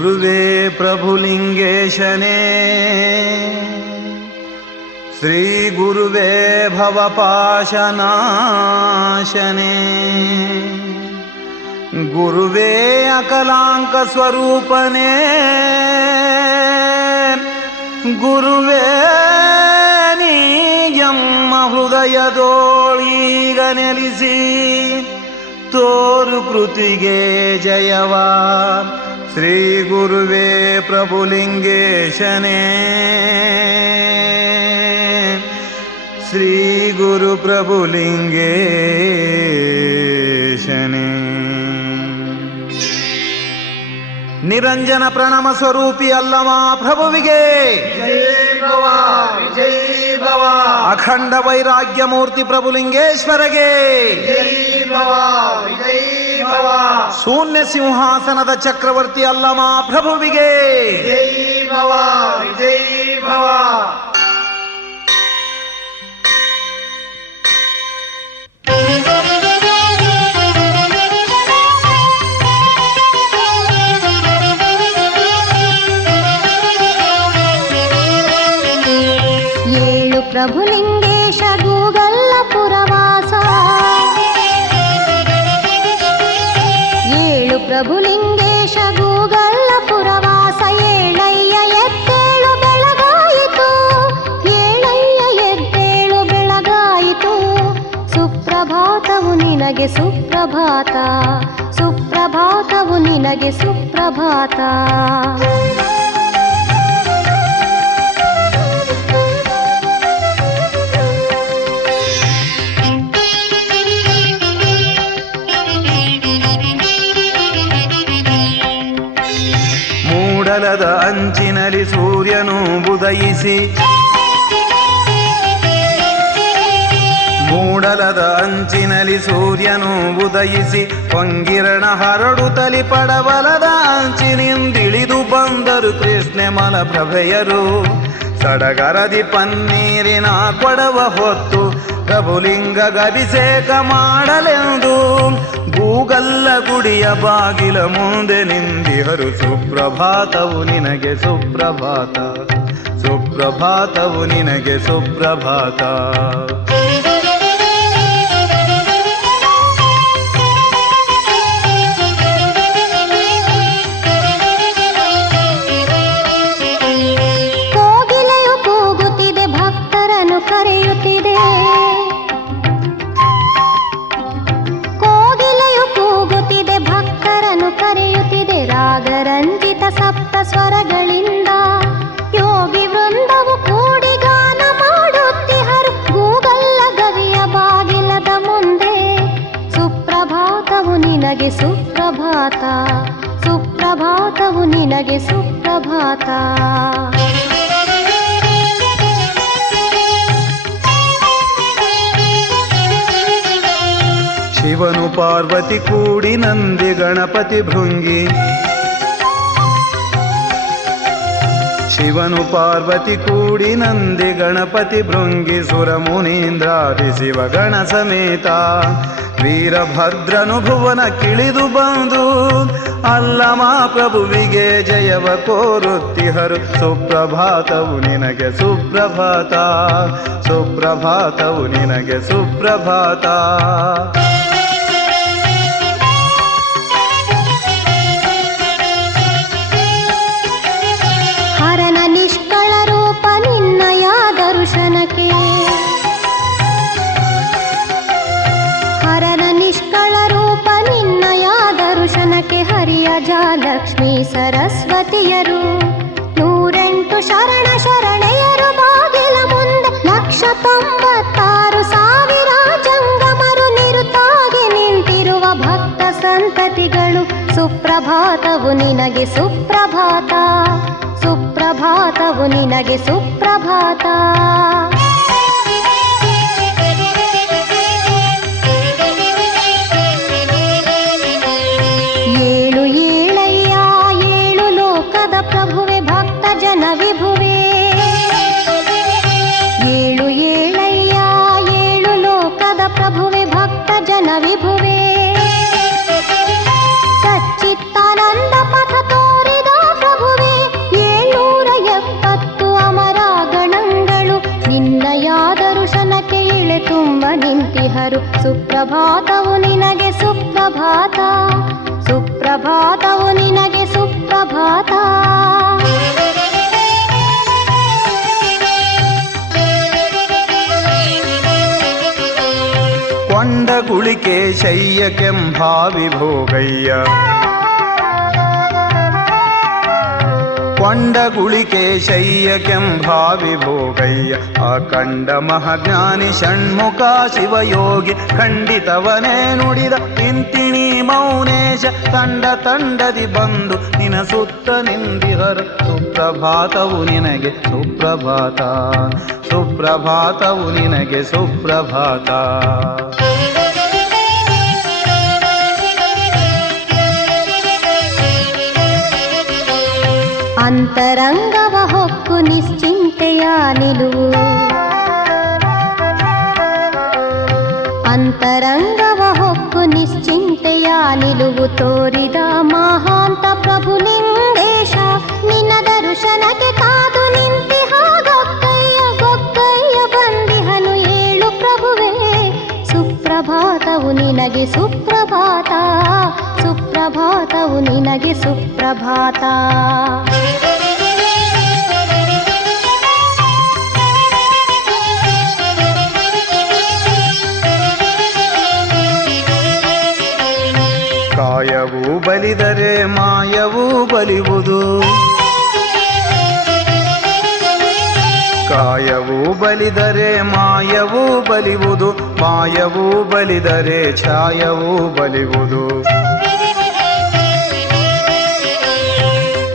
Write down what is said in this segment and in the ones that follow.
ಗುರುವೇ ಪ್ರಭುಲಿಂಗೇಶನೇ, ಶ್ರೀ ಗುರುವೇ ಭವಪಾಶನಾಶನೇ, ಗುರುವೇ ಅಕಲಾಂಕ ಸ್ವರೂಪನೇ, ಗುರುವೇ ನೀಯಮ್ಮ ಹೃದಯದೋಳೀಗ ನೆಲೆಸಿ ತೋರು ಕೃತಿಗೆ ಜಯವ. ಶ್ರೀ ಗುರುವೇ ಪ್ರಭುಲಿಂಗೇಶನೇ, ಶ್ರೀ ಗುರು ಪ್ರಭುಲಿಂಗೇಶನೇ. ನಿರಂಜನ ಪ್ರಣಮ ಸ್ವರೂಪಿ ಅಲ್ಲಮ ಪ್ರಭುವಿಗೆ ಅಖಂಡ ವೈರಾಗ್ಯ ಮೂರ್ತಿ ಪ್ರಭುಲಿಂಗೇಶ್ವರಗೆ ಶೂನ್ಯ ಸಿಂಹಾಸನದ ಚಕ್ರವರ್ತಿ ಅಲ್ಲಮ ಪ್ರಭುವಿಗೆ ಪ್ರಭುಲಿಂಗೇಶ ಗೂಗಲ್ಲ ಪುರವಾಸ, ಏಳು ಪ್ರಭುಲಿಂಗೇಶ ಗೂಗಲ್ಲ ಪುರವಾಸ. ಏಳಯ್ಯ ಎದ್ದೇಳು ಬೆಳಗಾಯಿತು, ಏಳಯ್ಯ ಎದ್ದೇಳು ಬೆಳಗಾಯಿತು. ಸುಪ್ರಭಾತವು ನಿನಗೆ ಸುಪ್ರಭಾತ, ಸುಪ್ರಭಾತವು ನಿನಗೆ ಸುಪ್ರಭಾತ. ಮೂಡಲದ ಅಂಚಿನಲ್ಲಿ ಸೂರ್ಯನು ಉದಯಿಸಿ, ಮೂಡಲದ ಅಂಚಿನಲ್ಲಿ ಸೂರ್ಯನು ಉದಯಿಸಿ, ಪಂಗಿರಣ ಹರಡುತ್ತಲಿ ಪಡವಲದ ಅಂಚಿನಿಂದಿಳಿದು ಬಂದರು ಕೃಷ್ಣ ಮಲಪ್ರಭೆಯರು. ಸಡಗರದಿ ಪನ್ನೀರಿನ ಕೊಡವ ಹೊತ್ತು ಪ್ರಭುಲಿಂಗಗಭಿಷೇಕ ಮಾಡಲೆಂದು ಗೂಗಲ್ಲ ಗುಡಿಯ ಬಾಗಿಲ ಮುಂದೆ ನಿಂದಿಹರು. ಸುಪ್ರಭಾತವು ನಿನಗೆ ಸುಪ್ರಭಾತ, ಸುಪ್ರಭಾತವು ನಿನಗೆ ಸುಪ್ರಭಾತ. ಕೋಗಿಲೆಯು ಕೂಗುತ್ತಿದೆ, ಭಕ್ತರನ್ನು ಕರೆಯುತ್ತಿದೆ. ಕೋಗಿಲೆಯು ಕೂಗುತ್ತಿದೆ, ಭಕ್ತರನ್ನು ಕರೆಯುತ್ತಿದೆ. ರಾಗರಂಜಿತ ಸಪ್ತ ಸ್ವರಗಳಿಂದ ಯೋಗಿ ವೃಂದವು ಕೂಡಿ ಗಾನ ಮಾಡುತ್ತಿಹರು. ಗೂಗಲ್ಲ ಗವಿಯ ಬಾಗಿಲದ ಮುಂದೆ ಸುಪ್ರಭಾತವು ನಿನಗೆ ಸುಪ್ರಭಾತ, ಸುಪ್ರಭಾತವು ನಿನಗೆ ಸುಪ್ರಭಾತ. ಶಿವನು ಪಾರ್ವತಿ ಕೂಡಿ ನಂದಿ ಗಣಪತಿ ಭೃಂಗಿ, ಶಿವನು ಪಾರ್ವತಿ ಕೂಡಿ ನಂದಿ ಗಣಪತಿ ಭೃಂಗಿ. ಸುರ ಮುನೀಂದ್ರಾದಿ ಶಿವಗಣ ಸಮೇತ ವೀರಭದ್ರನು ಭುವನ ಕಿಳಿದು ಬಂದು ಅಲ್ಲಮ ಪ್ರಭುವಿಗೆ ಜಯವ ಕೋರುತ್ತಿಹರು. ಸುಪ್ರಭಾತವು ನಿನಗೆ ಸುಪ್ರಭಾತ, ಸುಪ್ರಭಾತವು ನಿನಗೆ ಸುಪ್ರಭಾತ. ಹರನ ನಿಷ್ಕಳ ರೂಪ ನಿನ್ನಯ ದರ್ಶನಕ್ಕೆ, ಹರನ ನಿಷ್ಕಳ ರೂಪ ನಿನ್ನಯ ದರ್ಶನಕ್ಕೆ. ಹರಿಯ ಲಕ್ಷ್ಮೀ ಸರಸ್ವತಿಯರು 108 ಶರಣ ಶರಣೆಯರು ಬಾಗಿಲ ಮುಂದೆ. 196,000 ಜಂಗಮರು ನಿರುತಾಗಿ ನಿಂತಿರುವ ಭಕ್ತ ಸಂತತಿಗಳು. ಸುಪ್ರಭಾತವು ನಿನಗೆ ಸುಪ್ರಭಾತ, ಸುಪ್ರಭಾತವು ನಿನಗೆ ಸುಪ್ರಭಾತ. ಏಳು ಏಳಯ್ಯ ಏಳು ಲೋಕದ ಪ್ರಭುವೆ ಭಕ್ತ ಜನ ವಿಭುವೆ. ಏಳು ಏಳಯ್ಯ ಏಳು ಲೋಕದ ಪ್ರಭುವೆ ಭಕ್ತ ಜನ ವಿಭುವೆ. ಸಚ್ಚಿತ್ತಾನಂದ ಪಥ ತೋರಿದ ವೇಳೆ ತುಂಬ ನಿಂತಿಹರು. ಸುಪ್ರಭಾತವು ನಿನಗೆ ಸುಪ್ರಭಾತ, ಸುಪ್ರಭಾತವು ನಿನಗೆ ಸುಪ್ರಭಾತ. ಕೊಂಡ ಗುಳಿಕೆ ಶಯ್ಯ ಕೆಂಭಾವಿ ಭೋಗಯ್ಯ, ಕೊಂಡ ಗುಳಿಕೆ ಶಯ್ಯ ಕೆಂಭಾವಿ ಭೋಗಯ್ಯ. ಅಖಂಡ ಮಹಾಜ್ಞಾನಿ ಷಣ್ಮುಖ ಶಿವಯೋಗಿ ಖಂಡಿತವನೇ ನುಡಿದ ಇಂತಿಣಿ ಮೌನೇಶ ತಂಡ ತಂಡದಿ ಬಂದು ನಿನ ಸುತ್ತ ನಿಂದಿಹರ. ಸುಪ್ರಭಾತವು ನಿನಗೆ ಸುಪ್ರಭಾತ, ಸುಪ್ರಭಾತವು ನಿನಗೆ ಸುಪ್ರಭಾತ. ಅಂತರಂಗವ ಹೊಕ್ಕು ನಿಶ್ಚಿಂತೆಯ ನಿಲುವು, ಅಂತರಂಗವ ಹೊಕ್ಕು ನಿಶ್ಚಿಂತೆಯ ನಿಲುವು ತೋರಿದ ಮಹಾಂತ ಪ್ರಭು ಲಿಂಗೇಶ. ನಿನ್ನ ದರ್ಶನಕ್ಕೆ ಕಾದು ನಿಂತಿಹ ಗೊಕ್ಕಯ್ಯ, ಗೊಕ್ಕಯ್ಯ ಬಂದಿಹನು ಏಳು ಪ್ರಭುವೇ. ಸುಪ್ರಭಾತವು ನಿನಗೆ ಸುಪ್ರಭಾತ, ಸುಪ್ರಭಾತವು ನಿನಗೆ ಸುಪ್ರಭಾತ. ಕಾಯವು ಬಲಿದರೆ ಮಾಯವು ಬಲಿಯುವುದು, ಕಾಯವು ಬಲಿದರೆ ಮಾಯವು ಬಲಿಯುವುದು, ಮಾಯವು ಬಲಿದರೆ ಛಾಯವು ಬಲಿಯುವುದು.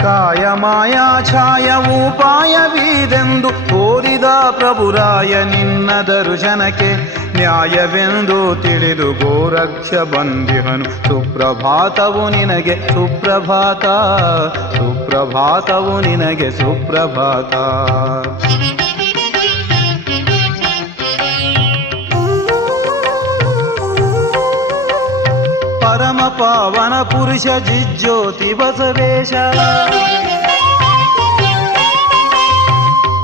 ಕಾಯ ಮಾಯಾ ಛಾಯವು ಪಾಯವಿದೆಂದು ತೋರಿದ ಪ್ರಭುರಾಯ ನಿನ್ನ ದರ್ಶನಕ್ಕೆ ನ್ಯಾಯವೆಂದು ತಿಳಿದು ಗೋರಕ್ಷ ಬಂದಿಹನು. ಸುಪ್ರಭಾತವು ನಿನಗೆ ಸುಪ್ರಭಾತ, ಸುಪ್ರಭಾತವು ನಿನಗೆ ಸುಪ್ರಭಾತ. ಪರಮ ಪಾವನ ಪುರುಷ ಜಿಜ್ಯೋತಿ ಬಸವೇಶ,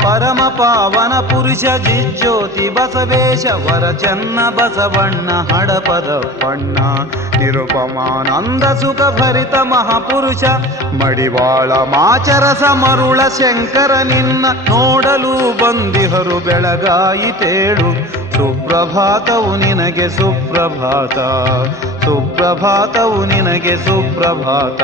ಪರಮ ಪಾವನ ಪುರುಷ ಜಿಜ್ಯೋತಿ ಬಸವೇಶ. ವರ ಚೆನ್ನ ಬಸವಣ್ಣ ಹಡಪದ ಪಣ್ಣ, ನಿರುಪಮಾನಂದ ಸುಖ ಭರಿತ ಮಹಾಪುರುಷ. ಮಡಿವಾಳ ಮಾಚರಸ ಮರುಳ ಶಂಕರ ನಿನ್ನ ನೋಡಲು ಬಂದಿಹರು ಬೆಳಗಾಯಿತೇಳು. ಸುಪ್ರಭಾತವು ನಿನಗೆ ಸುಪ್ರಭಾತ, ಸುಪ್ರಭಾತವು ನಿನಗೆ ಸುಪ್ರಭಾತ.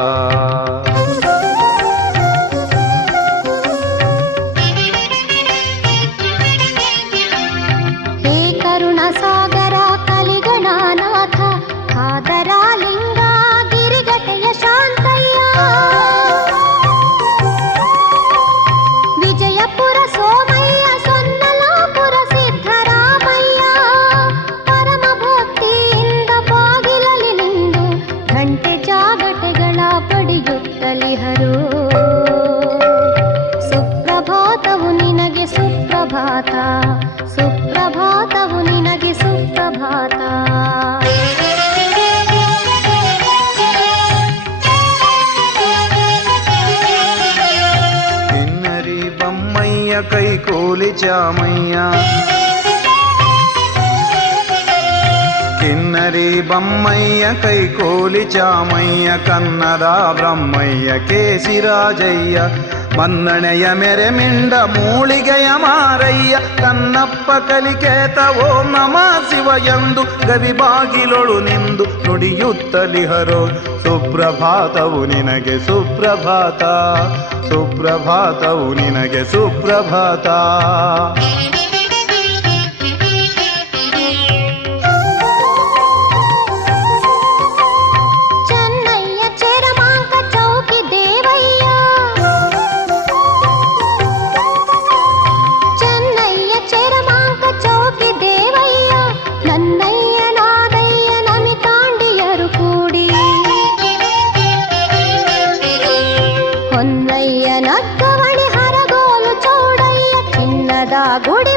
ಹೇ ಕರುಣಸಾಗರ ಕಲಿಗಣನಾಥ, ಖಾದರಾಲಿಂಗ ಗಿರಿಗಟೆಯ ಶಾಂತಯ್ಯ. ವಿಜಯಪುರ ಸೋಮಯ್ಯ ಸೊನ್ನಲಾಪುರ ಸಿದ್ಧರಾಮಯ್ಯ. ಪರಮ ಭಕ್ತಿಯಿಂದ ಬಾಗಿಲಲ್ಲಿ ನಿಂದು ಗಂಟೆ ಜಾಗಟೆಗಳ ಪಡೆಯುತ್ತಲಿಹರು. ಸುಪ್ರಭಾತವು ನಿನಗೆ ಸುಪ್ರಭಾತ, ಸುಪ್ರಭಾತವು ನಿನಗೆ ಸುಪ್ರಭಾತ. ಕಿನ್ನರಿ ಬಮ್ಮಯ್ಯ ಕೈಕೋಲಿ ಚಾಮಯ್ಯ, ಕಿನ್ನರಿ ಬಮ್ಮಯ್ಯ ಕೈಕೋಲಿ ಚಾಮಯ್ಯ. ಕನ್ನಡ ಬ್ರಹ್ಮಯ್ಯ ಕೇಸಿರಾಜಯ್ಯ, ಮನ್ನಣೆಯ ಮೆರೆ ಮಿಂಡ ಮೂಳಿಗೆಯ ಮಾರಯ್ಯ. ಕನ್ನಪ್ಪ ಕಲಿಕೇತ ಓಂ ನಮ ಶಿವ ಎಂದು ಗವಿ ಬಾಗಿಲೊಳು ನಿಂದು ನುಡಿಯುತ್ತಲಿಹರೋ. ಸುಪ್ರಭಾತವು ನಿನಗೆ ಸುಪ್ರಭಾತ, ಸುಪ್ರಭಾತವು ನಿನಗೆ ಸುಪ್ರಭಾತ. ಹೊನ್ನಯ್ಯ ನಕ್ಕವಣಿ ಹರಗೋಲು ಚೌಡಯ್ಯ ಚಿನ್ನದ ಗುಡಿ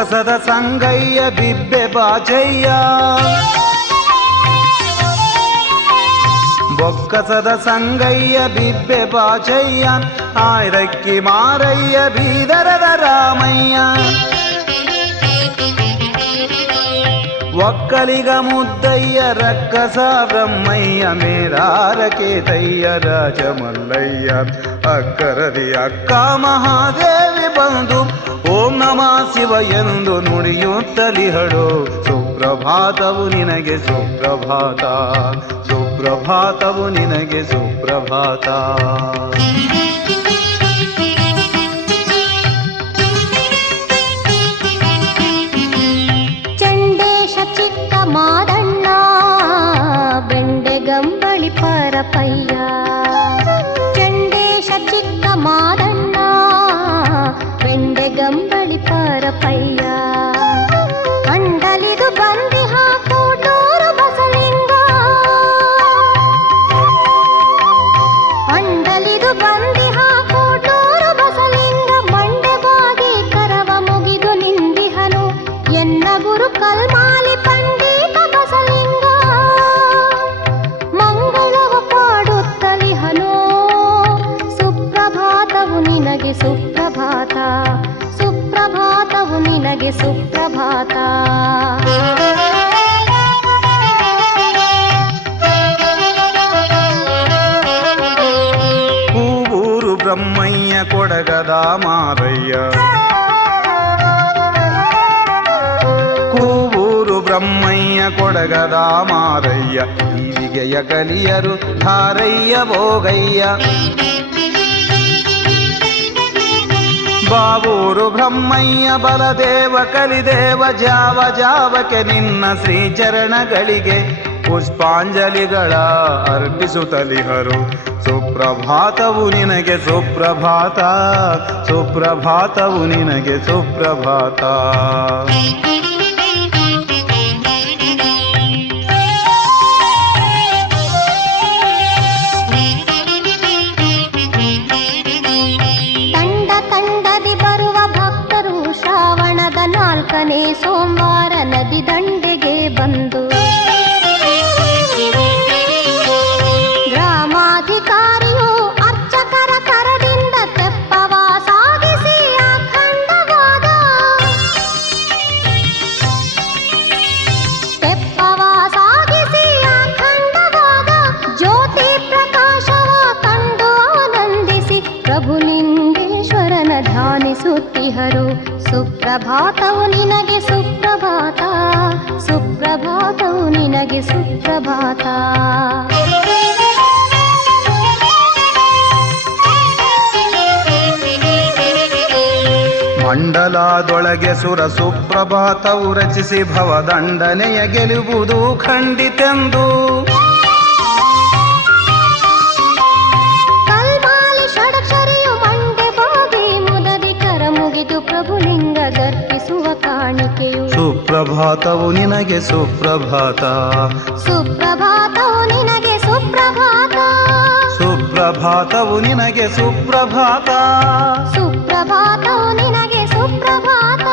ಬೊಕ್ಕಸದ ಸಂಗಯ್ಯ ಬಿಬ್ಬೆ ಬಾಚಯ್ಯ ಬೊಕ್ಕಸದ ಸಂಗಯ್ಯ ಬಿಬ್ಬೆ ಬಾಚಯ್ಯ ಆಯ್ರಕ್ಕಿ ಮಾರಯ್ಯ ಬೀದರದ ರಾಮಯ್ಯ ಒಕ್ಕಲಿಗ ಮುದ್ದಯ್ಯ ರಕ್ಕಸ ಬ್ರಹ್ಮಯ್ಯ ಮೇರಾರ ಕೇತಯ್ಯ ರಾಜಮಲ್ಲಯ್ಯ ಅಕ್ಕರದಿ ಅಕ್ಕ ಮಹಾದೇವಿ ಬಂದು ಓಂ ನಮಃ ಶಿವ ಎಂದು ನುಡಿಯುತ್ತಲಿಹಳು ಸುಪ್ರಭಾತವು ನಿನಗೆ ಸುಪ್ರಭಾತ ಸುಪ್ರಭಾತವು ನಿನಗೆ ಸುಪ್ರಭಾತ ಮಾದಣ್ಣ ಬೆಂಡೆಗಂಬಳಿ ಪರಪಯ್ಯ ಚಂಡೇಶ ಚಿಕ್ಕ ಮಾದಣ್ಣ ಬೆಂಡೆಗಂಬಳಿ ಪರಪಯ್ಯ ಅಂಡಲಿದು ಬಂದಿಹ ಕೋಟೂರು ಬಸಲಿಂಗ ಅಂಡಲಿದು ಬಂದಿಹ ಕೋಟೂರು ಬಸಲಿಂಗ ಮಂಡೆಗಾಗಿ ಕರವ ಮುಗಿದು ನಿಂದಿಹನು ಎನ್ನ ಗುರು ಕಲ್ಮಾಲಿ ಪಂಡಿತ ಬಸಲಿಂಗ ಮಂಗಳವ ಪಾಡುತ್ತಲಿಹನೋ ಸುಪ್ರಭಾತವು ನಿನಗೆ ಸುಪ್ರಭಾತ ಸುಪ್ರಭಾತವು ನಿನಗೆ ಸುಪ್ರಭಾತ ಹೂವೂರು ಬ್ರಹ್ಮಯ್ಯ ಕೊಡಗದ ಮಾರಯ್ಯ ಬ್ರಹ್ಮಯ್ಯ ಕೊಡಗದ ಮಾರಯ್ಯ ದೀವಿಗೆಯ ಕಲಿಯರು ಧಾರಯ್ಯ ಭೋಗಯ್ಯ ಬಾವೂರು ಬ್ರಹ್ಮಯ್ಯ ಬಲದೇವ ಕಲಿದೇವ ಜಾವ ಜಾವಕ್ಕೆ ನಿನ್ನ ಶ್ರೀಚರಣಗಳಿಗೆ ಪುಷ್ಪಾಂಜಲಿಗಳ ಅರ್ಪಿಸುತ್ತಲಿಹರು ಸುಪ್ರಭಾತವು ನಿನಗೆ ಸುಪ್ರಭಾತ ಸುಪ್ರಭಾತವು ನಿನಗೆ ಸುಪ್ರಭಾತ ನಾಲ್ಕನೇ ಸೋಮವಾರ ನದಿ ದಂಡೆಗೆ ಬಂದು ಗ್ರಾಮಾಧಿಕಾರಿಯು ಅರ್ಚಕರ ಕರದಿಂದ ತೆಪ್ಪವ ಸಾಗಿಸಿ ಅಖಂಡವಾದ ತೆಪ್ಪವ ಸಾಗಿಸಿ ಅಖಂಡವಾದ ಜ್ಯೋತಿ ಪ್ರಕಾಶವ ಕಂಡು ಆನಂದಿಸಿ ಪ್ರಭುಲಿಂಗೇಶ್ವರನ ಧ್ಯಾನಿಸುತ್ತಿಹರು ಸುಪ್ರಭಾತವು ನಿನಗೆ ಸುಪ್ರಭಾತ ಸುಪ್ರಭಾತವು ನಿನಗೆ ಸುಪ್ರಭಾತ ಮಂಡಲದೊಳಗೆ ಸುರ ಸುಪ್ರಭಾತವು ರಚಿಸಿ ಭವದಂಡನೆಯ ಗೆಲುವುದು ಖಂಡಿತೆಂದು ಪ್ರಭುಲಿಂಗ ಗರ್ಪಿಸುವ ಕಾಣಿಕೆಯು ಸುಪ್ರಭಾತವು ನಿನಗೆ ಸುಪ್ರಭಾತ ಸುಪ್ರಭಾತವು ನಿನಗೆ ಸುಪ್ರಭಾತ ಸುಪ್ರಭಾತವು ನಿನಗೆ ಸುಪ್ರಭಾತ ಸುಪ್ರಭಾತವು ನಿನಗೆ ಸುಪ್ರಭಾತ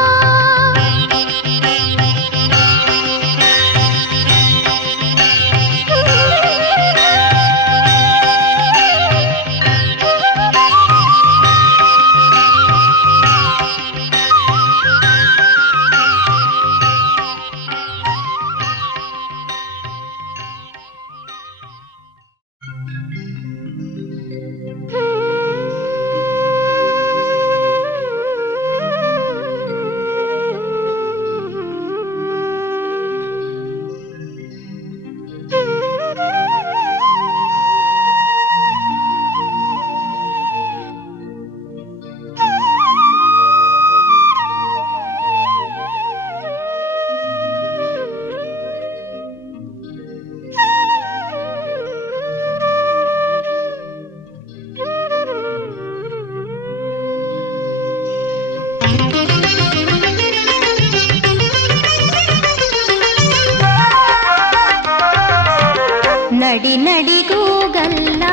ನಡಿ ನಡಿಗೂಗಲ್ಲ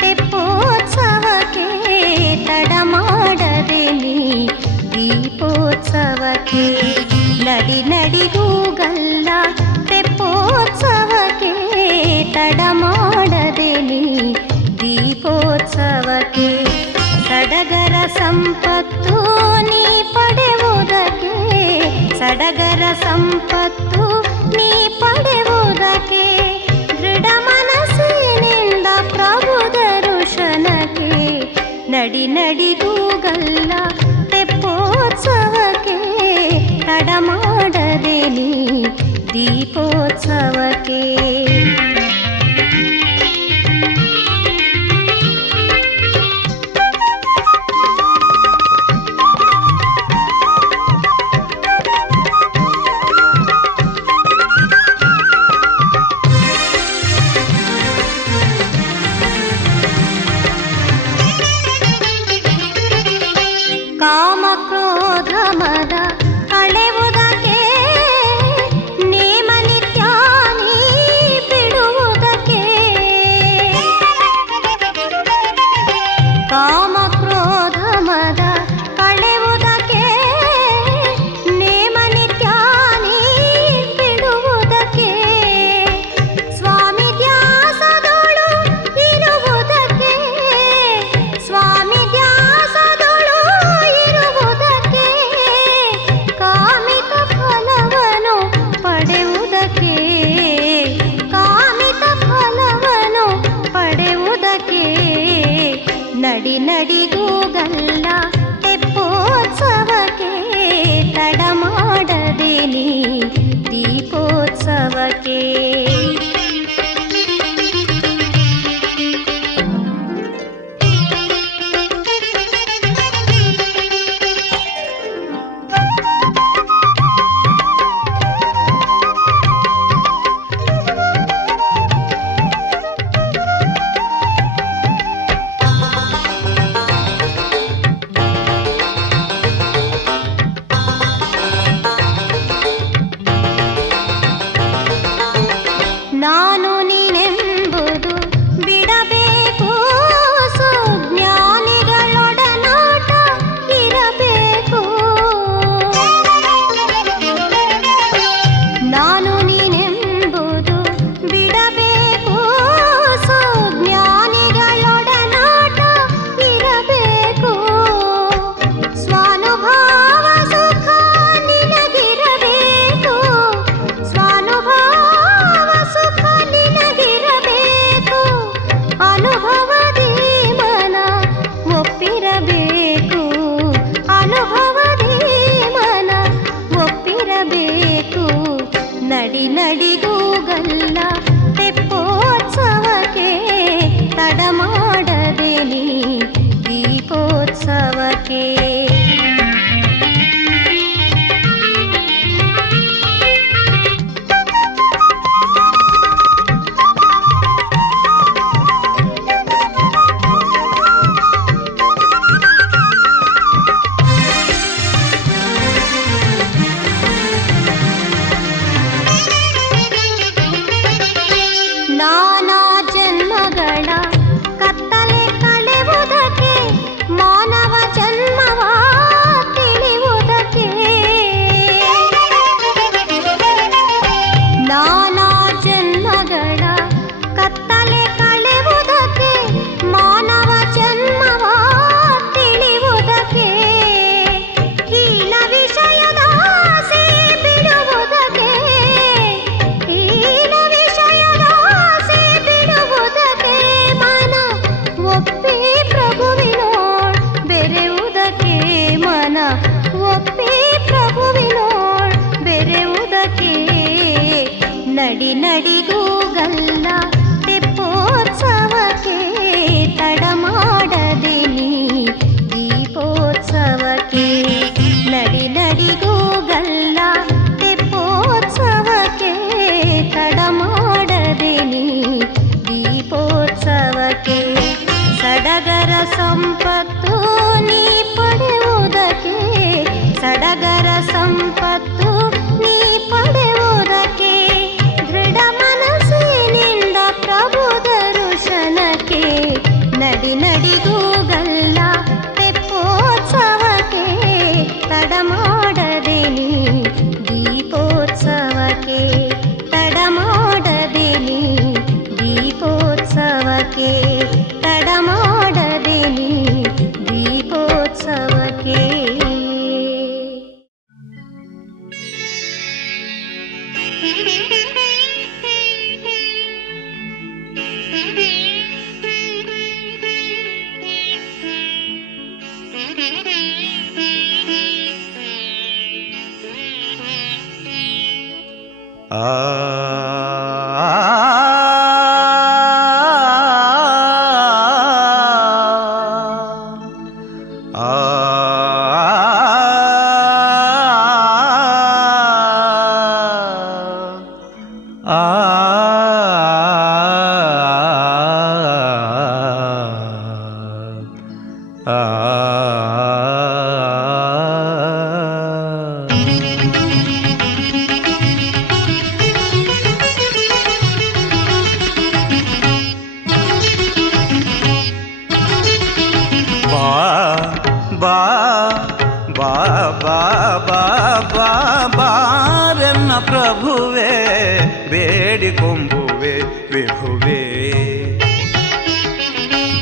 ತೆಪ್ಪೋತ್ಸವಕ್ಕೆ ತಡ ಮಾಡದೆ ನೀ ದೀಪೋತ್ಸವಕ್ಕೆ ಸಂಪತ್ತು ನೀ ಪಡೆಯುವುದಕ್ಕೆ ದೃಢ ಮನಸ್ಸಿನಿಂದ ಪ್ರಭು ದರ್ಶನಕ್ಕೆ ನಡಿ ನಡಿಗೂಗಲ್ಲ ತೆಪ್ಪೋತ್ಸವಕ್ಕೆ ತಡ ಮಾಡದೆ ನೀ ದೀಪೋತ್ಸವಕ್ಕೆ. ಕಾಮ ಕ್ರೋಧ ಮದ ಕಳೆಯುವುದಕ್ಕೆ ನೇಮ ನಿತ್ಯ ನೀ ಬಿಡುವುದಕ್ಕೆ. ಕಾಮ ಕ್ರೋಧ ಮದ ಕಳೆಯುವುದಕ್ಕೆ ನೇಮ ನಿತ್ಯ ನೀ ಬಿಡುವುದಕ್ಕೆ. ಸ್ವಾಮಿ ಧ್ಯಾಸದೊಳು ಇರುವುದಕ್ಕೆ ಸ್ವಾಮಿ ಧ್ಯಾಸದೊಳು ಇರುವುದಕ್ಕೆ ಕಾಮಿತ ಫಲವನ್ನು ಪಡೆಯುವುದಕ್ಕೆ ಕಾಮಿತ ಫಲವನ್ನು ಪಡೆಯುವುದಕ್ಕೆ ನಡಿ ನಡಿಗೂಗಲ್ಲ ತೆಪ್ಪೋತ್ಸವಕ್ಕೆ ತಡ ಮಾಡದೆ ನೀ ದೀಪೋತ್ಸವಕ್ಕೆ. ನಾನು ನೀನೆಂಬುದು ಬಿಡಬೇಕು ಸುಜ್ಞಾನಿಗಳೊಡನಾಟ ಇರಬೇಕು. ನಾನು ನೀನೆಂಬುದು ಬಿಡಬೇಕು ಸುಜ್ಞಾನಿಗಳೊಡನಾಟ ಇರಬೇಕು. ಸ್ವಾನುಭಾವ ಸುಖ ನಿನಗಿರಬೇಕು ಸ್ವಾನುಭಾವ ಸುಖ ನಿನಗಿರಬೇಕು. ಅನುಭವದಿ ಮನ ಒಪ್ಪಿರಬೇಕು ಅನುಭವದಿ ಮನ ಒಪ್ಪಿರಬೇಕು. ನಡಿ ನಡಿಗೂಗಲ್ಲ ತೆಪ್ಪೋತ್ಸವಕ್ಕೆ ತಡ ಮಾಡದೆ ನೀ ದೀಪೋತ್ಸವಕ್ಕೆ. ನಾನಾ ಜನ್ಮಗಳ ಕತ್ತಲೆ ಕಳೆಯುವುದಕ್ಕೆ ಮಾನವ ಜನ್ಮವ ತಿಳಿಯುವುದಕ್ಕೆ. ನಾನಾ ಜನ್ಮಗಳ ಕತ್ತಲೆ ಕಳೆಯುವುದಕ್ಕೆ ಮಾನವ ಜನ್ಮವ ತಿಳಿಯುವುದಕ್ಕೆ. ಹೀನ ವಿಷಯದ ಆಸೆ ಬಿಡುವುದಕ್ಕೆ ಹೀನ ವಿಷಯದ ಆಸೆ ಬಿಡುವುದಕ್ಕೆ ಮನ ಒಪ್ಪಿ ಪ್ರಭುವಿನೋಳ್ ಬೆರೆಯುವುದಕ್ಕೆ ಮನ ಒಪ್ಪಿ ಪ್ರಭುವಿನೋಳ್ ಬೆರೆಯುವುದಕ್ಕೆ ನಡಿ ನಡಿಗೂಗಲ್ಲ ತೆಪ್ಪೋತ್ಸವಕ್ಕೆ ತಡ ಮಾಡದೆ ನೀ ದೀಪೋತ್ಸವಕ್ಕೆ. ನಡಿ ನಡಿಗೂಗಲ್ಲ ತೆಪ್ಪೋತ್ಸವಕ್ಕೆ ತಡ ಮಾಡದೆ ನೀ ದೀಪೋತ್ಸವಕ್ಕೆ. ಸಡಗರ ಸಂಪತ್ತು ನೀ ಪಡೆಯುವುದಕ್ಕೆ ಸಡಗರ ಸಂಪತ್ತು ನೀ ಪಡೆಯುವುದಕ್ಕೆ ದೃಢ ಮನಸ್ಸಿನಿಂದ ಪ್ರಭು ದರ್ಶನಕ್ಕೆ ನಡಿ ನಡಿಗೂಗಲ್ಲ ತೆಪ್ಪೋತ್ಸವಕ್ಕೆ ತಡ ಮಾಡದೆ ನೀ ದೀಪೋತ್ಸವಕ್ಕೆ ತಡ ಮಾಡದೆ ನೀ ದೀಪೋತ್ಸವಕ್ಕೆ ತಡ ಮಾಡದೆ ನೀ ದೀಪೋತ್ಸವಕ್ಕೆ. ಆ ಬಾ ಬಾ ಬಾ ಬಾ ಬಾ ಬಾರನ್ನ ಪ್ರಭುವೇ ಬೇಡಿಕೊಂಬುವೆ ವಿಭುವೇ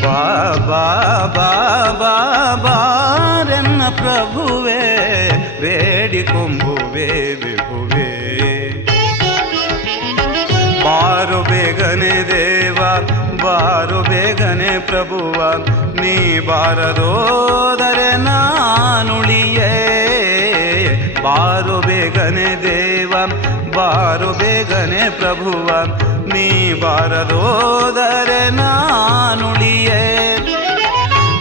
ಬಾ ಬಾ ಬಾ ಬಾ ಬಾರನ್ನ ಪ್ರಭುವೇ ಬೇಡಿಕೊಂಬುವೆ ವಿಭುವೇ ಬಾರು ಬೇಗನೆ ದೇವ ಬಾರು ಬೇಗನೆ ಪ್ರಭುವ ನೀ ಬಾರದೋದರೆ ನಾನುಳಿಯೇ ಬಾರು ಬೇಗನೆ ದೇವ ಬಾರು ಬೇಗನೆ ಪ್ರಭುವ ನೀ ಬಾರದೋದರೆ ನಾನುಳಿಯೇ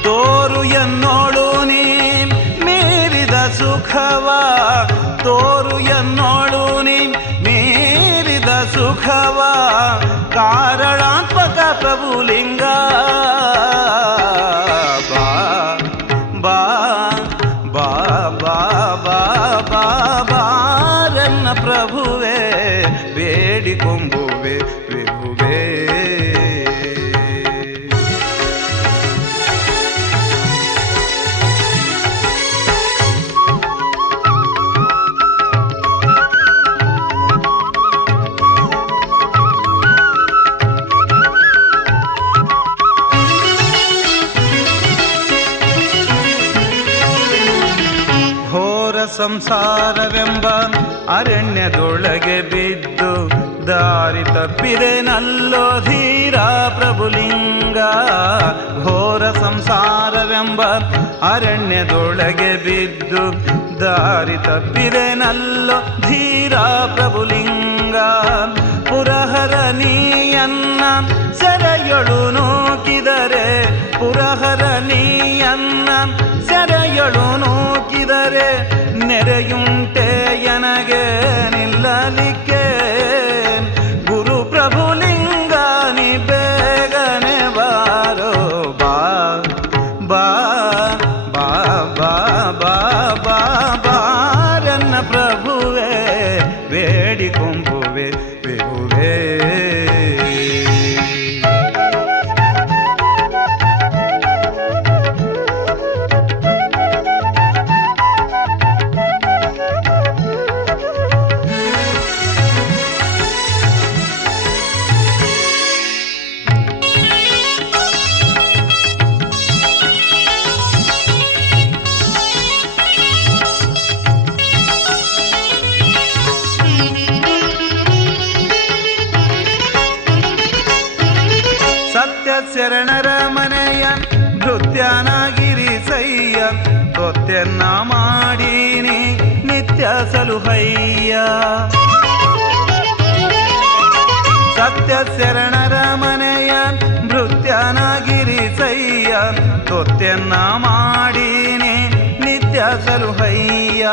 ತೋರು ಎನ್ನೋಳು ನೀ ಮೀರಿದ ಸುಖವ ತೋರು ಎನ್ನೋಳು ನೀ ಮೀರಿದ ಸುಖವ ಕಾರಣಾತ್ಮಕ ಪ್ರಭುಲಿಂಗ ಬಾ ಬಾ ಬಾ ಬಾ ಬಾ ಬಾ ಬಾರನ್ನ ಪ್ರಭುವೇ ಬೇಡಿಕೊಂಬುವೆ ವಿಭುವೇ ಸಂಸಾರವೆಂಬ ಅರಣ್ಯದೊಳಗೆ ಬಿದ್ದು ದಾರಿ ತಪ್ಪಿದೆ ನಲ್ಲೋ ಧೀರ ಪ್ರಭುಲಿಂಗ ಘೋರ ಸಂಸಾರವೆಂಬ ಅರಣ್ಯದೊಳಗೆ ಬಿದ್ದು ದಾರಿ ತಪ್ಪಿದೆ ನಲ್ಲೋ ಧೀರ ಪ್ರಭುಲಿಂಗ ಪುರಹರ ನೀಯನ್ನ ಸೆರೆಯೊಳು ನೂಕಿದರೆ ಪುರಹರ ನೀಯನ್ನ ಸೆರೆಯೊಳು ನೂಕಿದರೆ ನೆರೆಯುಂಟೆ ಎನಗೆ ನಿಲ್ಲಲಿಕ್ಕೆ ಗುರು ಪ್ರಭುಲಿಂಗ ನೀ ಬೇಗನೆ ಬಾರೋ ಬಾ ಬಾ ಬಾ ಬಾ ಬಾ ಬಾ ಬಾರನ್ನ ಪ್ರಭುವೇ ಬೇಡಿಕೊಂಬುವೆ ವಿಭುವೇ ಶರಣರ ಮನೆಯ ನೃತ್ಯನಾಗಿರಿ ಸಯ್ಯ ತೊತ್ತೆನ್ನ ಮಾಡೀನಿ ನಿತ್ಯ ಸಲುಹಯ್ಯ ಸತ್ಯ ಶರಣರ ಮನೆಯ ನೃತ್ಯನಾಗಿರಿ ಸಯ್ಯ ತೊತ್ತೆನ್ನ ಮಾಡೀನಿ ನಿತ್ಯ ಸಲುಹಯ್ಯ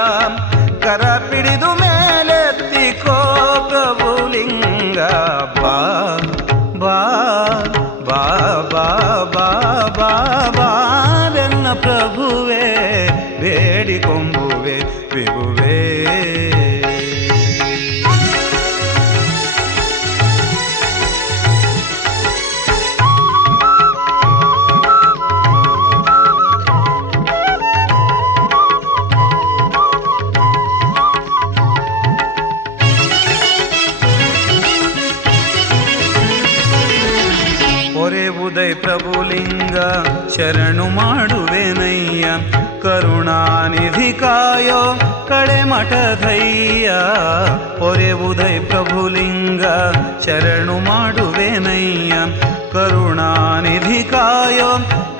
ಕರ ಪಿಡಿದು ಮೇಲೆತ್ತಿಕೋ ಪ್ರಭುಲಿಂಗ ಬಾ ಬಾ ಬಾ ಬಾ ಬಾ ಬಾ ಬಾರನ್ನ ಪ್ರಭುವೇ ಬೇಡಿಕೊಂಬುವೆ ವಿಭುವೇ ಉದಯ ಪ್ರಭುಲಿಂಗ ಶರಣು ಮಾಡುವೆನಯ್ಯ ಕರುಣಾನಿಧಿ ಕಾಯೋ ಕಡೆ ಮಠಧಯ್ಯ ಒರೆ ಉದಯ ಪ್ರಭುಲಿಂಗ ಶರಣು ಮಾಡುವೆನಯ್ಯ ಕರುಣಾನಿಧಿ ಕಾಯೋ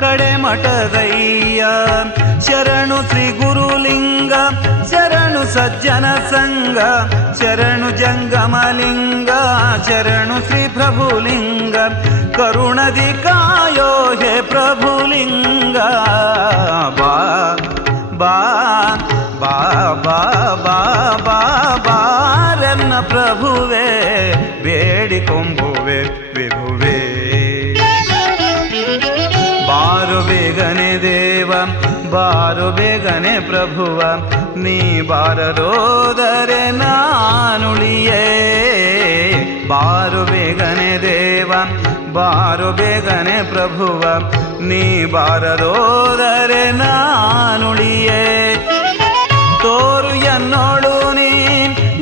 ಕಡೆ ಮಠದಯ್ಯ ಶರಣು ಶ್ರೀ ಗುರುಲಿಂಗ ಶರಣು ಸಜ್ಜನ ಸಂಗ ಶರಣು ಜಂಗಮಲಿಂಗ ಶರಣು ಶ್ರೀ ಪ್ರಭುಲಿಂಗ ಕರುಣದಿ ಕಾಯೋ ಹೇ ಪ್ರಭುಲಿಂಗ ಬಾ ಬಾ ಬಾ ಬಾ ಬಾ ಬಾ ಬಾರನ್ನ ಪ್ರಭುವೇ ಬೇಡಿಕೊಂಬುವೆ ವಿಭುವೇ ಬಾರುವೆ ಬೇಗನೆ ದೇವ ಬಾರು ಬೇಗನೆ ಪ್ರಭುವ ನೀ ಬಾರದೋದರೆ ನಾನುಳಿಯೇ ಬಾರು ಬೇಗನೆ ದೇವ ಬಾರು ಬೇಗನೆ ಪ್ರಭುವ ನೀ ಬಾರದೋದರೆ ನಾನುಳಿಯೇ ತೋರು ಎನ್ನೋಳು ನೀ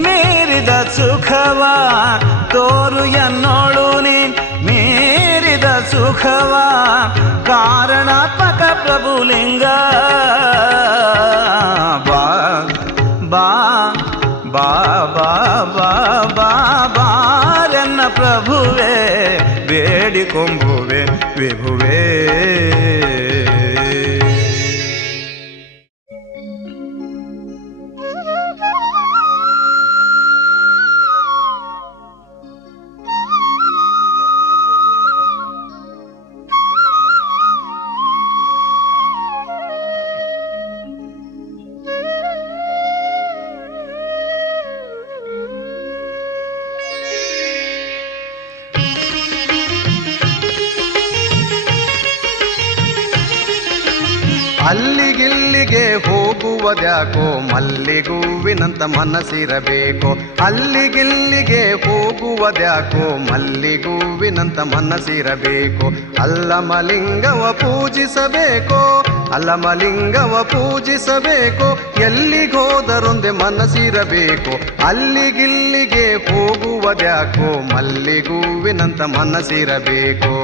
ಮೀರಿದ ಸುಖವ ತೋರು ಎನ್ನೋಳು ನೀ ಮೀರಿದ ಸುಖವ ಕಾರಣಾತ್ಮಕ ಪ್ರಭುಲಿಂಗ ಬಾ ಬಾ ಬಾ ಬಾ ಬಾ ಬಾ ಬಾರೆನ್ನ ಪ್ರಭುವೇ ಬೇಡಿಕೊಂಬುವೆ ವಿಭುವೇ ಅಲ್ಲಿಗಿಲ್ಲಿಗೆ ಹೋಗುವುದ್ಯಾಕೋ ಮಲ್ಲಿಗೂವಿನಂತ ಮನಸ್ಸಿರಬೇಕು ಅಲ್ಲಿಗಿಲ್ಲಿಗೆ ಹೋಗುವುದ್ಯಾಕೋ ಮಲ್ಲಿಗೂವಿನಂತ ಮನಸ್ಸಿರಬೇಕು ಅಲ್ಲಮಲಿಂಗವ ಪೂಜಿಸಬೇಕು ಅಲ್ಲಮಲಿಂಗವ ಪೂಜಿಸಬೇಕು ಎಲ್ಲಿಗೋದರೊಂದೆ ಮನಸ್ಸಿರಬೇಕು ಅಲ್ಲಿಗಿಲ್ಲಿಗೆ ಹೋಗುವುದ್ಯಾಕೋ ಮಲ್ಲಿಗೂವಿನಂತ ಮನಸ್ಸಿರಬೇಕು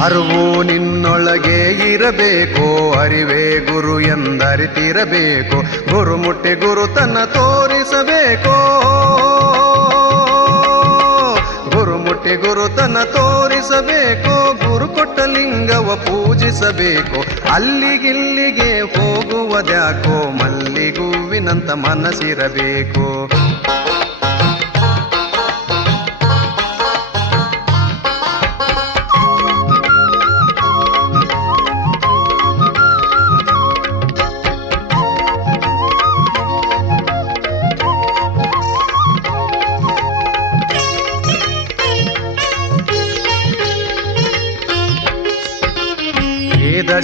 ಅರಿವು ನಿನ್ನೊಳಗೆ ಇರಬೇಕು ಅರಿವೇ ಗುರು ಎಂದರಿತಿರಬೇಕು ಗುರು ಮುಟ್ಟಿ ಗುರುತನ್ನ ತೋರಿಸಬೇಕು ಗುರು ಮುಟ್ಟಿ ಗುರುತನ್ನ ತೋರಿಸಬೇಕು ಗುರು ಕೊಟ್ಟ ಲಿಂಗವ ಪೂಜಿಸಬೇಕು ಅಲ್ಲಿಗಿಲ್ಲಿಗೆ ಹೋಗುವುದ್ಯಾಕೋ ಮಲ್ಲಿಗೂವಿನಂತ ಮನಸ್ಸಿರಬೇಕು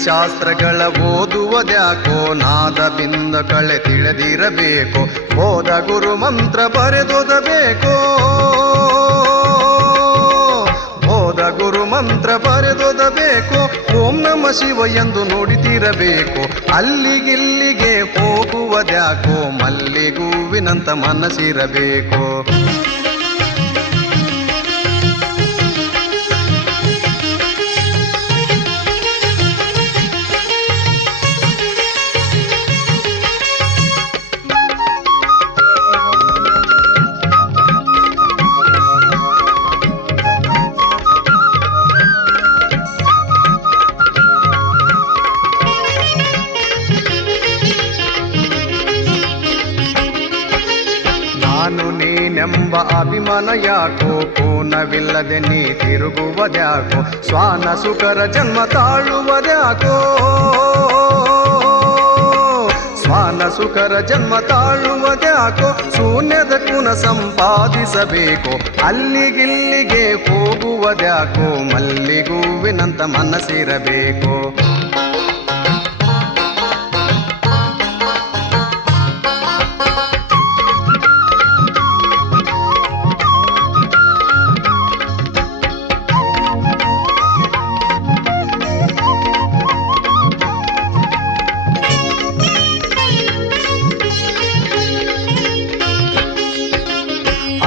ಶಾಸ್ತ್ರಗಳ ಓದುವುದ್ಯಾಕೋ ನಾದ ಬಿಂದ ಕಳೆ ತಿಳಿದಿರಬೇಕು ಬೋಧ ಗುರು ಮಂತ್ರ ಬರೆದೋದಬೇಕು ಬೋಧ ಗುರು ಮಂತ್ರ ಬರೆದೋದಬೇಕು ಓಂ ನಮ ಶಿವ ಎಂದು ನುಡಿತಿರಬೇಕು ಅಲ್ಲಿಗಿಲ್ಲಿಗೆ ಹೋಗುವುದ್ಯಾಕೋ ಮಲ್ಲಿಗೂವಿನಂತ ಮನಸ್ಸಿರಬೇಕು ಎಂಬ ಅಭಿಮಾನ ಯಾಕೋ ಪೂರ್ಣವಿಲ್ಲದೆ ನೀ ತಿರುಗುವುದ್ಯಾಕೋ ಸ್ವಾನ ಸುಖರ ಜನ್ಮ ತಾಳುವುದ್ಯಾಕೋ ಸ್ವಾನ ಸುಖರ ಜನ್ಮ ತಾಳುವುದ್ಯಾಕೋ ಶೂನ್ಯದ ಗುಣ ಸಂಪಾದಿಸಬೇಕು ಅಲ್ಲಿಗಿಲ್ಲಿಗೆ ಹೋಗುವುದ್ಯಾಕೋ ಮಲ್ಲಿಗೂವಿನಂತ ಮನಸ್ಸಿರಬೇಕು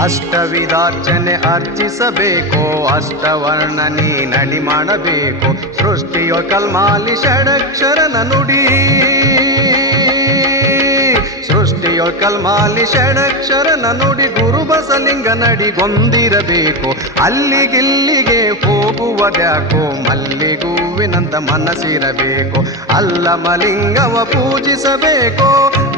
ಅಷ್ಟವಿಧಾರ್ಚನೆ ಅರ್ಚಿಸಬೇಕು ಅಷ್ಟವರ್ಣ ನೀ ನಡಿ ಮಾಡಬೇಕು ಸೃಷ್ಟಿಯೋ ಕಲ್ಮಾಲಿ ಷಡಕ್ಷರನ ನುಡಿ ಸೃಷ್ಟಿ ನುಡಿಯೋ ಕಲ್ಮಾಲಿ ಷಡಕ್ಷರನ ನುಡಿ ಗುರು ಬಸಲಿಂಗ ನಡಿಗೊಂದಿರಬೇಕು. ಅಲ್ಲಿಗಿಲ್ಲಿಗೆ ಹೋಗುವುದ್ಯಾಕೋ ಮಲ್ಲಿಗೂವಿನಂತ ಮನಸ್ಸಿರಬೇಕು. ಅಲ್ಲಮಲಿಂಗವ ಪೂಜಿಸಬೇಕು,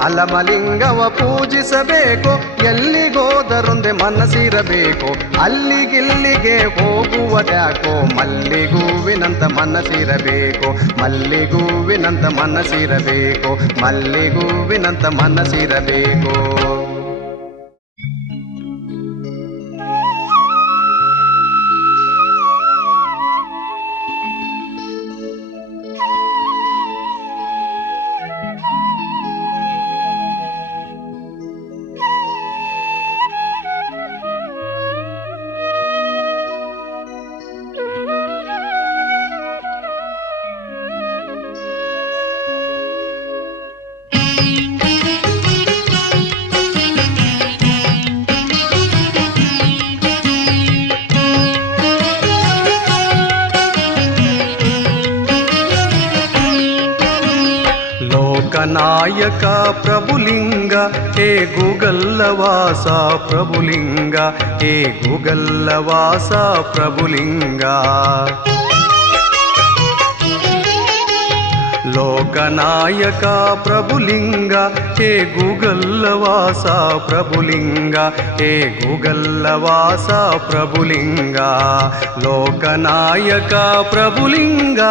ಅಲ್ಲಮಲಿಂಗವ ಪೂಜಿಸಬೇಕು. ಎಲ್ಲಿಗೋದರೊಂದೆ ಮನಸ್ಸಿರಬೇಕು. ಅಲ್ಲಿಗಿಲ್ಲಿಗೆ ಹೋಗುವುದ್ಯಾಕೋ ಮಲ್ಲಿಗೂವಿನಂತ ಮನಸ್ಸಿರಬೇಕು. ಮಲ್ಲಿಗೂವಿನಂತ ಮನಸ್ಸಿರಬೇಕು. ಮಲ್ಲಿಗೂವಿನಂತ ಮನಸ್ಸಿರಬೇಕು. ನಾಯಕ ಪ್ರಭುಲಿಂಗ ಹೇ ಗೂಗಲ್ಲವಾಸ ಪ್ರಭುಲಿಂಗ, ಹೇ ಗೂಗಲ್ಲವಾಸ ಪ್ರಭುಲಿಂಗ. ಲೋಕನಾಯಕ ಪ್ರಭುಲಿಂಗ ಹೇ ಗೂಗಲ್ಲವಾಸ ಪ್ರಭುಲಿಂಗ, ಹೇ ಗೂಗಲ್ಲವಾಸ ಪ್ರಭುಲಿಂಗ. ಲೋಕನಾಯಕ ಪ್ರಭುಲಿಂಗ.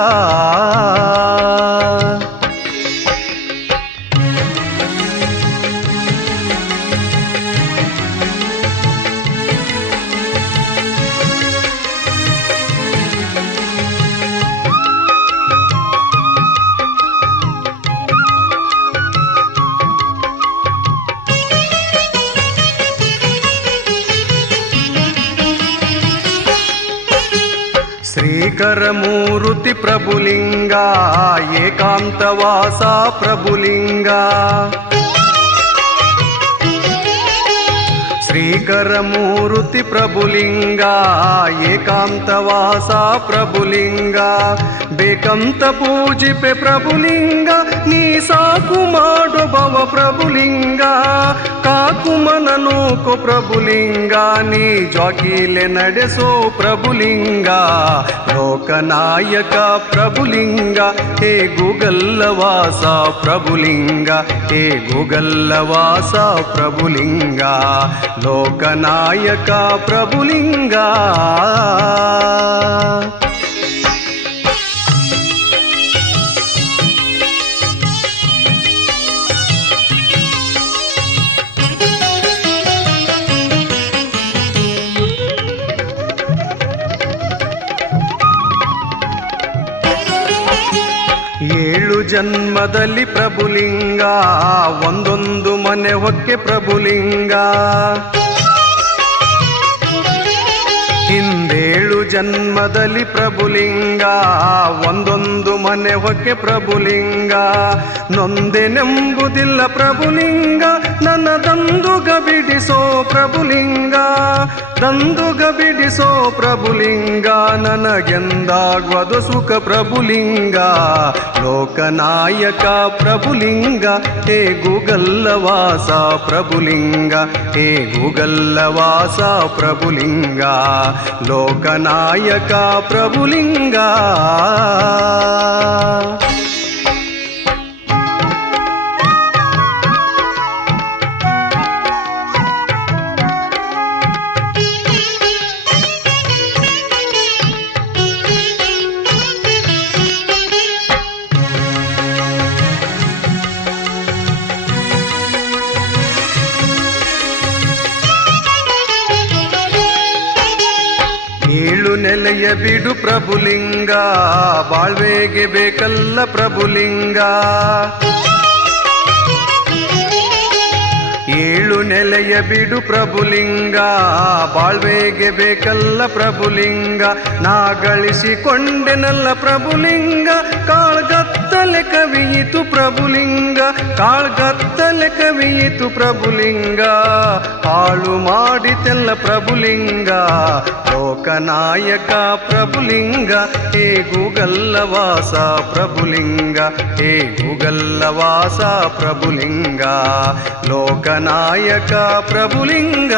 ಶ್ರೀಕರಮೂರುತಿ ಪ್ರಭುಲಿಂಗ ಏಕಾಂತವಾಸ ಪ್ರಭುಲಿಂಗ. ಶ್ರೀಕರಮೂರುತಿ ಪ್ರಭುಲಿಂಗ ಏಕಾಂತವಾಸ ಪ್ರಭುಲಿಂಗ. ಬೇಕಂತ ಪೂಜಿಪೆ ಪ್ರಭುಲಿಂಗ ನೀ ಸಾಕು ಮಾಡೋ ಭವ ಪ್ರಭುಲಿಂಗ. ಕಾಕುಮನ ನೂಕೋ ಪ್ರಭುಲಿಂಗ ನೀ ಜಾಕೀಲೆ ನಡೆಸೋ ಪ್ರಭುಲಿಂಗ. ಲೋಕನಾಯಕ ಪ್ರಭುಲಿಂಗ ಹೇ ಗೂಗಲ್ಲವಾಸ ಪ್ರಭುಲಿಂಗ, ಹೇ ಗೂಗಲ್ಲವಾಸ ಪ್ರಭುಲಿಂಗ. ಲೋಕನಾಯಕ ಪ್ರಭುಲಿಂಗ. ಜನ್ಮದಲ್ಲಿ ಪ್ರಭುಲಿಂಗ ಒಂದೊಂದು ಮನೆ ಹೊಕ್ಕೆ ಪ್ರಭುಲಿಂಗ. ಹಿಂದೇಳು ಜನ್ಮದಲ್ಲಿ ಪ್ರಭುಲಿಂಗ ಒಂದೊಂದು ಮನೆ ಹೊಕ್ಕೆ ಪ್ರಭುಲಿಂಗ. ನೊಂದೆನೆಂಬುದಿಲ್ಲ ಪ್ರಭುಲಿಂಗ ನನ್ನ ದಂದುಗ ಬಿಡಿಸೋ ಪ್ರಭುಲಿಂಗ. ದಂದುಗ ಬಿಡಿಸೋ ಪ್ರಭುಲಿಂಗ ನನಗೆಂದಾಗ್ವದು ಸುಖ ಪ್ರಭುಲಿಂಗ. ಲೋಕನಾಯಕ ಪ್ರಭುಲಿಂಗ ಹೇ ಗೂಗಲ್ಲವಾಸ ಪ್ರಭುಲಿಂಗ, ಹೇ ಗೂಗಲ್ಲವಾಸ ಪ್ರಭುಲಿಂಗ. ಲೋಕನಾಯಕ ಪ್ರಭುಲಿಂಗ. ಏಳು ನೆಲೆಯ ಬಿಡು ಪ್ರಭುಲಿಂಗ ಬಾಳ್ವೆಗೆ ಬೇಕಲ್ಲ ಪ್ರಭುಲಿಂಗ. ಏಳು ನೆಲೆಯ ಬಿಡು ಪ್ರಭುಲಿಂಗ ಬಾಳ್ವೆಗೆ ಬೇಕಲ್ಲ ಪ್ರಭುಲಿಂಗ. ನಾ ಗಳಿಸಿಕೊಂಡೆನಲ್ಲ ಪ್ರಭುಲಿಂಗ ಕಾಳ್ಗತ್ತಲೆ ಕಾಳ್ಗತ್ತಲೆ ಕವಿಯಿತು ಪ್ರಭುಲಿಂಗ, ಕಾಳ್ಗತ್ತಲೆ ಕವಿಯಿತು ಪ್ರಭುಲಿಂಗ, ಹಾಳು ಮಾಡಿತೆಲ್ಲ ಪ್ರಭುಲಿಂಗ. ಲೋಕನಾಯಕ ಪ್ರಭುಲಿಂಗ, ಹೇ ಗೂಗಲ್ಲವಾಸ ಪ್ರಭುಲಿಂಗ, ಹೇ ಗೂಗಲ್ಲವಾಸ ಪ್ರಭುಲಿಂಗ, ಲೋಕನಾಯಕ ಪ್ರಭುಲಿಂಗ.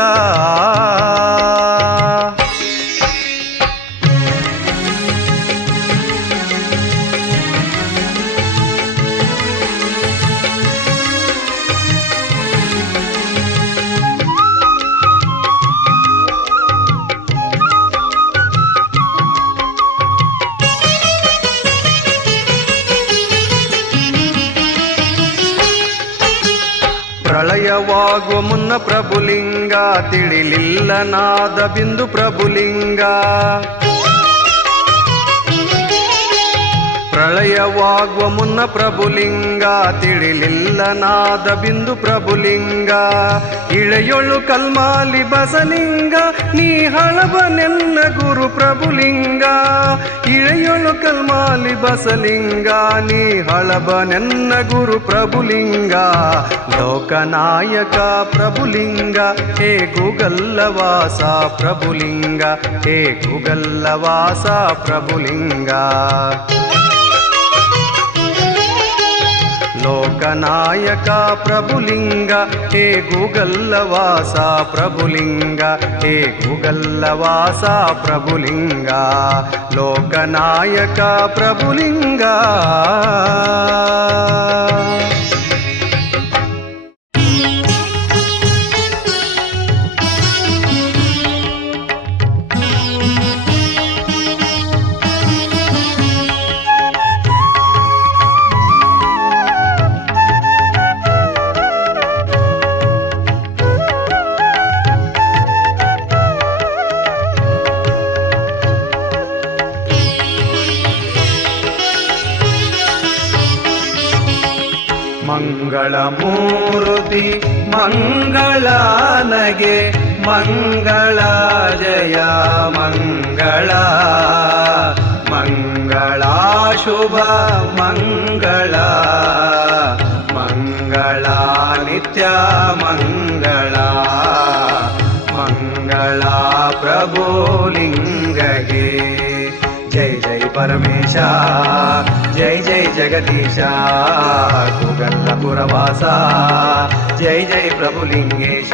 ಪ್ರಳಯವಾಗುವ ಮುನ್ನ ಪ್ರಭುಲಿಂಗ, ತಿಳಿಲಿಲ್ಲ ನಾದ ಬಿಂದು ಪ್ರಭುಲಿಂಗ. ಪ್ರಳಯವಾಗುವ ಮುನ್ನ ಪ್ರಭುಲಿಂಗ, ತಿಳಿಲಿಲ್ಲ ನಾದ ಬಿಂದು ಪ್ರಭುಲಿಂಗ. ಇಳೆಯೊಳು ಕಲ್ಮಾಲಿ ಬಸಲಿಂಗ, ನೀ ಹಳಬನೆನ್ನ ಗುರು ಪ್ರಭುಲಿಂಗ. ಇಳೆಯೊಳು ಕಲ್ಮಾಲಿ ಬಸಲಿಂಗ, ನೀ ಹಳಬನೆನ್ನ ಗುರು ಪ್ರಭುಲಿಂಗ. ಲೋಕನಾಯಕ ಪ್ರಭುಲಿಂಗ, ಹೇ ಗೂಗಲ್ಲವಾಸ ಪ್ರಭುಲಿಂಗ, ಹೇ ಗೂಗಲ್ಲವಾಸ ಪ್ರಭುಲಿಂಗ. ಲೋಕನಾಯಕ ಪ್ರಭುಲಿಂಗ, ಹೇ ಗೂಗಲ್ಲವಾಸ ಪ್ರಭುಲಿಂಗ, ಹೇ ಗೂಗಲ್ಲವಾಸ ಪ್ರಭುಲಿಂಗ, ಲೋಕನಾಯಕ ಪ್ರಭುಲಿಂಗ. ಮಂಗಳ ಮೂರುತಿ ಮಂಗಳ ನಗೆ, ಮಂಗಳ ಜಯ ಮಂಗಳ, ಮಂಗಳ ಶುಭ ಮಂಗಳ, ಮಂಗಳ ನಿತ್ಯ ಮಂಗಳ, ಮಂಗಳ ಪ್ರಭುಲಿಂಗಗೆ. ಜೈ ಜೈ ಪರಮೇಶ, ಜೈ ಜೈ ಜಗದೀಶ, ಗೂಗಲ್ಲಪುರವಾಸ, ಜೈ ಜೈ ಪ್ರಭುಲಿಂಗೇಶ.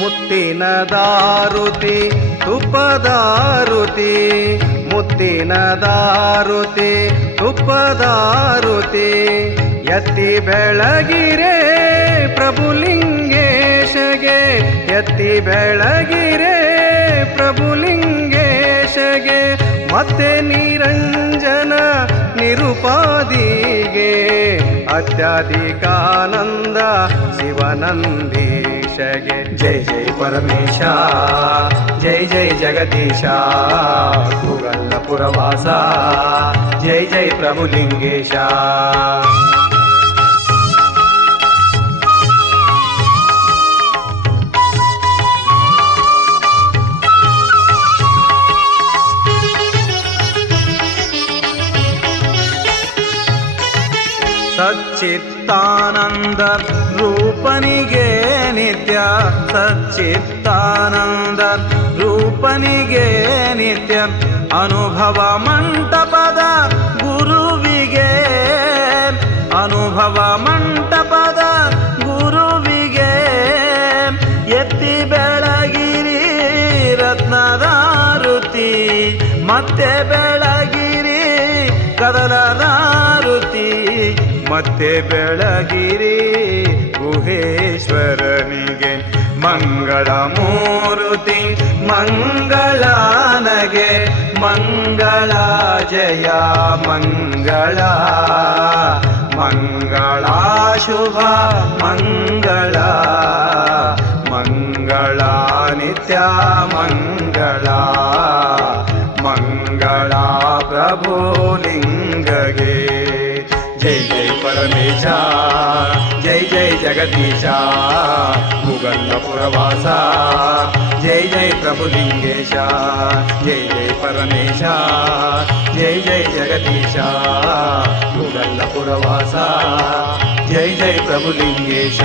ಮುತ್ತಿನ ದಾರುತಿ ತುಪ್ಪದಾರುತಿ, ಮುತ್ತಿನ ದಾರುತಿ ತುಪ್ಪದಾರುತಿ, ಎತ್ತಿ ಬೆಳಗಿರೆ ಪ್ರಭುಲಿಂಗೇಶಗೆ, ಎತ್ತಿ ಬೆಳಗಿರೆ ಪ್ರಭುಲಿಂಗೇಶಗೆ. ಮತ್ತೆ ನಿರಂಜನ ನಿರುಪಾದಿಗೆ, ಅತ್ಯಧಿಕಾನಂದ ಶಿವನಂದೀಶಗೆ. ಜೈ ಜೈ ಪರಮೇಶ, ಜೈ ಜೈ ಜಗದೀಶ, ಗೂಗಲ್ಲಪುರವಾಸ, ಜೈ ಜೈ ಪ್ರಭುಲಿಂಗೇಶ. ಸಚ್ಚಿತ್ತಾನಂದ ರೂಪನಿಗೆ ನಿತ್ಯ, ಸಚ್ಚಿತ್ತಾನಂದ ರೂಪನಿಗೆ ನಿತ್ಯ, ಅನುಭವ ಮಂಟಪದ ಗುರುವಿಗೆ, ಅನುಭವ ಮಂಟಪದ ಗುರುವಿಗೆ. ಎತ್ತಿ ಬೆಳಗಿರಿ ರತ್ನದಾರುತಿ, ಮತ್ತೆ ಬೆಳಗಿರಿ ಕದಲದಾರುತಿ, ಮತ್ತೆ ಬೆಳಗಿರಿ ಗುಹೇಶ್ವರನಿಗೆ. ಮಂಗಳ ಮೂರುತಿ ಮಂಗಳ ನಗೆ, ಮಂಗಳ ಜಯ ಮಂಗಳ, ಮಂಗಳ ಶುಭ ಮಂಗಳ, ಮಂಗಳ ನಿತ್ಯ ಮಂಗಳ, ಮಂಗಳ ಪ್ರಭುಲಿಂಗಗೆ. ಪರಮೇಶ ಜೈ ಜೈ ಜಗದೀಶ ಮುಗಲ್ಲಪುರವಾಸ ಜೈ ಜೈ ಪ್ರಭುಲಿಂಗೇಶ ಜೈ ಜೈ ಪರಮೇಶ ಜೈ ಜೈ ಜಗದೀಶ ಮುಗಲ್ಲಪುರವಾಸ ಜೈ ಜೈ ಪ್ರಭುಲಿಂಗೇಶ